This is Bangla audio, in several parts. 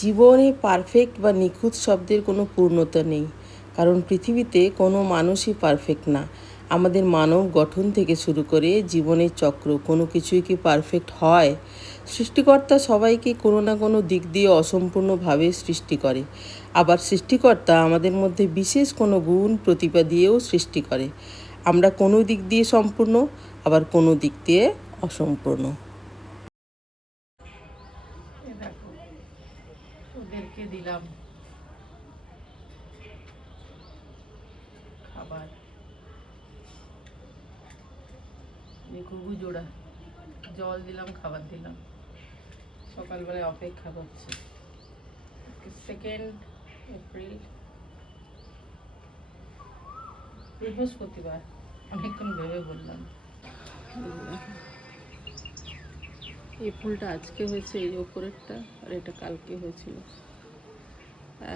জীবনে পারফেক্ট বা নিখুঁত শব্দের কোনো পূর্ণতা নেই, কারণ পৃথিবীতে কোনো মানুষই পারফেক্ট না। আমাদের মানব গঠন থেকে শুরু করে জীবনের চক্র, কোনো কিছুই কি পারফেক্ট হয়? সৃষ্টিকর্তা সবাইকে কোনো না কোনো দিক দিয়ে অসম্পূর্ণভাবে সৃষ্টি করে। আবার সৃষ্টিকর্তা আমাদের মধ্যে বিশেষ কোনো গুণ প্রতিভা দিয়েও সৃষ্টি করে। আমরা কোনো দিক দিয়ে সম্পূর্ণ, আবার কোনো দিক দিয়ে অসম্পূর্ণ। ওদেরকে দিলাম খাবার, ঘুঘু জোড়া, জল দিলাম, খাবার দিলাম। সকালবেলায় অপেক্ষা করছে। 2 এপ্রিল, বৃহস্পতিবার। অনেকক্ষণ ভেবে বললাম। এই ফুলটা আজকে হয়েছে, এই ওপরেরটা, আর এটা কালকে হয়েছিল।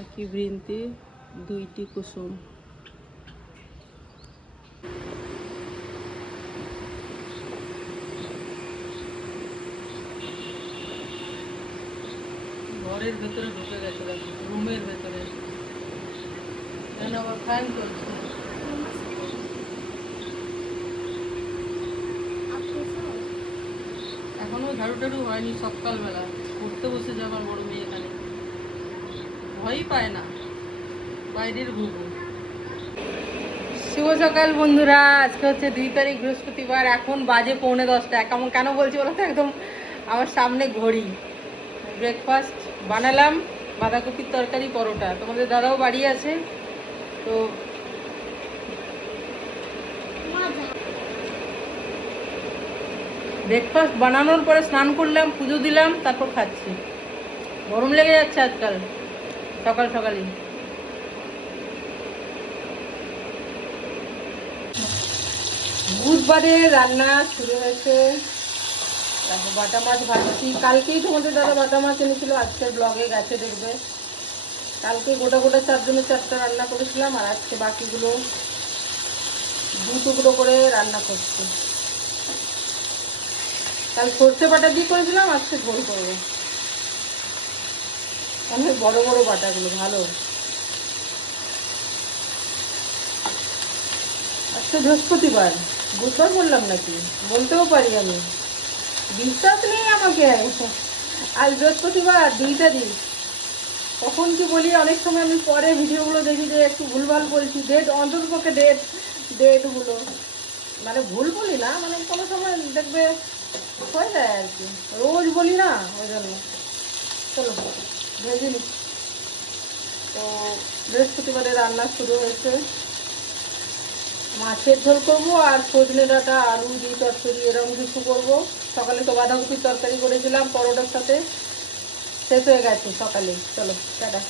একই বৃন্তি, 2টি কুসুম। ঘরের ভেতরে ঢুকে গেছে, দেখো, রুমের ভেতরে। কেন আবার ফ্যান চলছে? এখনো ঝাড়ু টাড়ু হয়নি, সকালবেলা পড়তে বসে যে আমার বড় মেয়ে এখানে ভয়ই পায় না, বাইরের ঘুঘু। শুভ সকাল বন্ধুরা, আজকে হচ্ছে 2 তারিখ বৃহস্পতিবার। এখন বাজে 9:45। কেন বলছি বলো তো, একদম আমার সামনে ঘড়ি। ব্রেকফাস্ট বানালাম, বাঁধাকপির তরকারি, পরোটা। তোমাদের দাদাও বাড়ি আছে তো ব্রেকফাস্ট বানানোর পরে স্নান করলাম, পুজো দিলাম, তারপর খাচ্ছি। গরম লেগে যাচ্ছে আজকাল সকাল সকালই। বুধবারে রান্না শুরু হয়েছে। দেখো, বাটা মাছ ভাজছি। কালকেই তোমাদের দাদা বাটা মাছ এনেছিল, আজকের ব্লগে গেছে দেখবে। কালকে গোটা গোটা 4 জনের 4টা রান্না করেছিলাম, আর আজকে বাকিগুলো 2 টুকরো করে রান্না করছি। কাল সর্ষে বাটা দিয়ে করেছিলাম, আজকে ঝোল করবো। অনেক বড় বড় বাটাগুলো, ভালো। আজকে বৃহস্পতিবার, বুধবার বললাম নাকি? বলতেও পারি আমি, বিশ্বাস নেই আমাকে। আজ বৃহস্পতিবার, 2 তারিখ। কখন কি বলি, অনেক সময় আমি পরে ভিডিওগুলো দেখি যে একটু ভুলভাল বলছি। ডেট, অন্ততপক্ষে ডেটগুলো মানে ভুল বলি না, মানে কোনো সময় দেখবে হয়ে যায় আর কি, রোজ বলি না, ওই জন্য। চলো ভেজে নি। তো বৃহস্পতিবারে রান্না শুরু হয়েছে। মাছের ঝোল করবো, আর সজনে ডাঁটা আলু দিয়ে চচ্চড়ি, এরকম কিছু করবো। সকালে তো বাঁধাকপির তরকারি করেছিলাম পরোটার সাথে, শেষ হয়ে গেছে সকালে। চলো টাটা।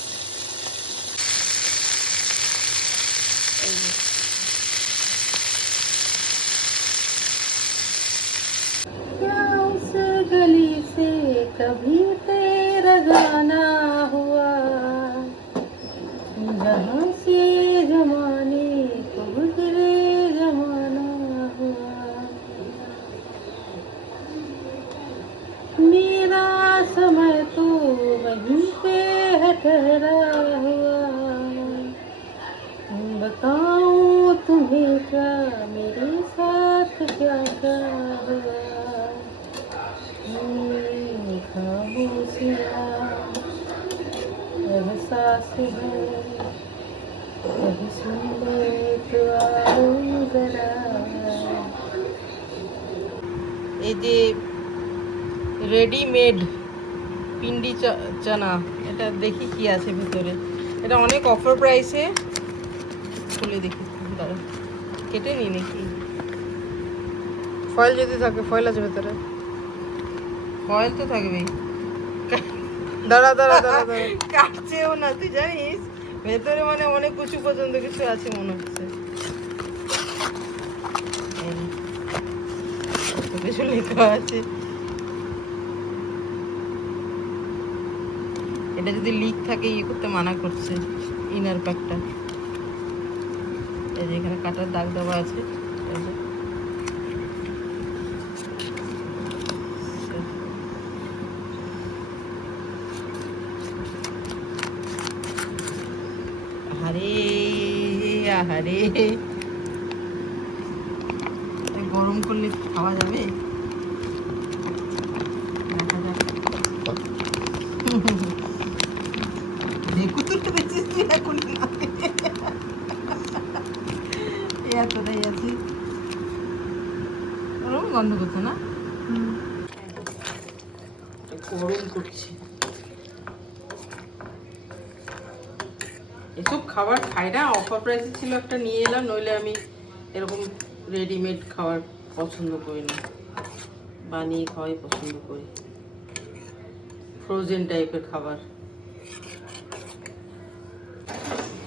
गली से कभी तेरा गाना हुआ, जहाँ से जमाने को गुजरे जमाना हुआ, मेरा समय तो वहीं पे है ठहरा हुआ। बताऊं तुम्हें क्या मेरे साथ क्या क्या हुआ। खामोशियाँ एहसास है, कभी सुन ले तो आओ जरा। এই যে রেডিমেড পিন্ডি চানা, এটা দেখি কি আছে ভিতরে। এটা অনেক অফার প্রাইসে, খুলে দেখি। দাঁড়া, কেটে নি নাকি? ফয়েল যদি থাকে, ফয়েল আছে ভেতরে, ফয়েল তো থাকবেই। দাঁড়া দাঁড়া দাঁড়া দাঁড়া, কাটছেও না তুই জানিস, ভেতরে মানে অনেক কিছু পর্যন্ত কিছু আছে মনে হচ্ছে। কিছু লেখা আছে। এটা যদি লিক থাকে ইয়ে করতে মানা করছে, ইনার প্যাকটা। এই যে এখানে কাটার দাগ দেওয়া আছে। আহারে, গরম করলে খাওয়া যাবে, দেখা যাক। দেখু তো বেশি তুই এখন এতটাই আছে, ওরকম গন্ধ করছে না, গরম করছি। এসব খাবার খাই না, অফার প্রাইসে ছিল একটা নিয়ে এলাম, নইলে আমি এরকম রেডিমেড খাবার পছন্দ করি না, বানিয়ে খাওয়াই পছন্দ করি, ফ্রোজেন টাইপের খাবার।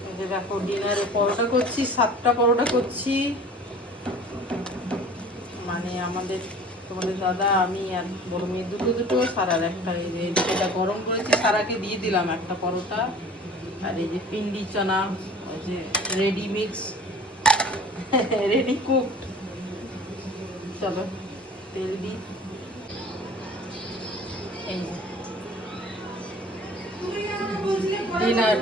এই যে দেখো ডিনারে পরোটা করছি, 7টা পরোটা করছি, মানে আমাদের তোমাদের দাদা, আমি আর বড় মেয়ে দুটো, সারার একটা। এই যে যেটা গরম করেছি সারাকে দিয়ে দিলাম একটা পরোটা। আর এই যে পিন্ডি চানা, ওই যে রেডি মিক্স, রেডি কুকড। চলো তেল দিই। এই যে ডিনার।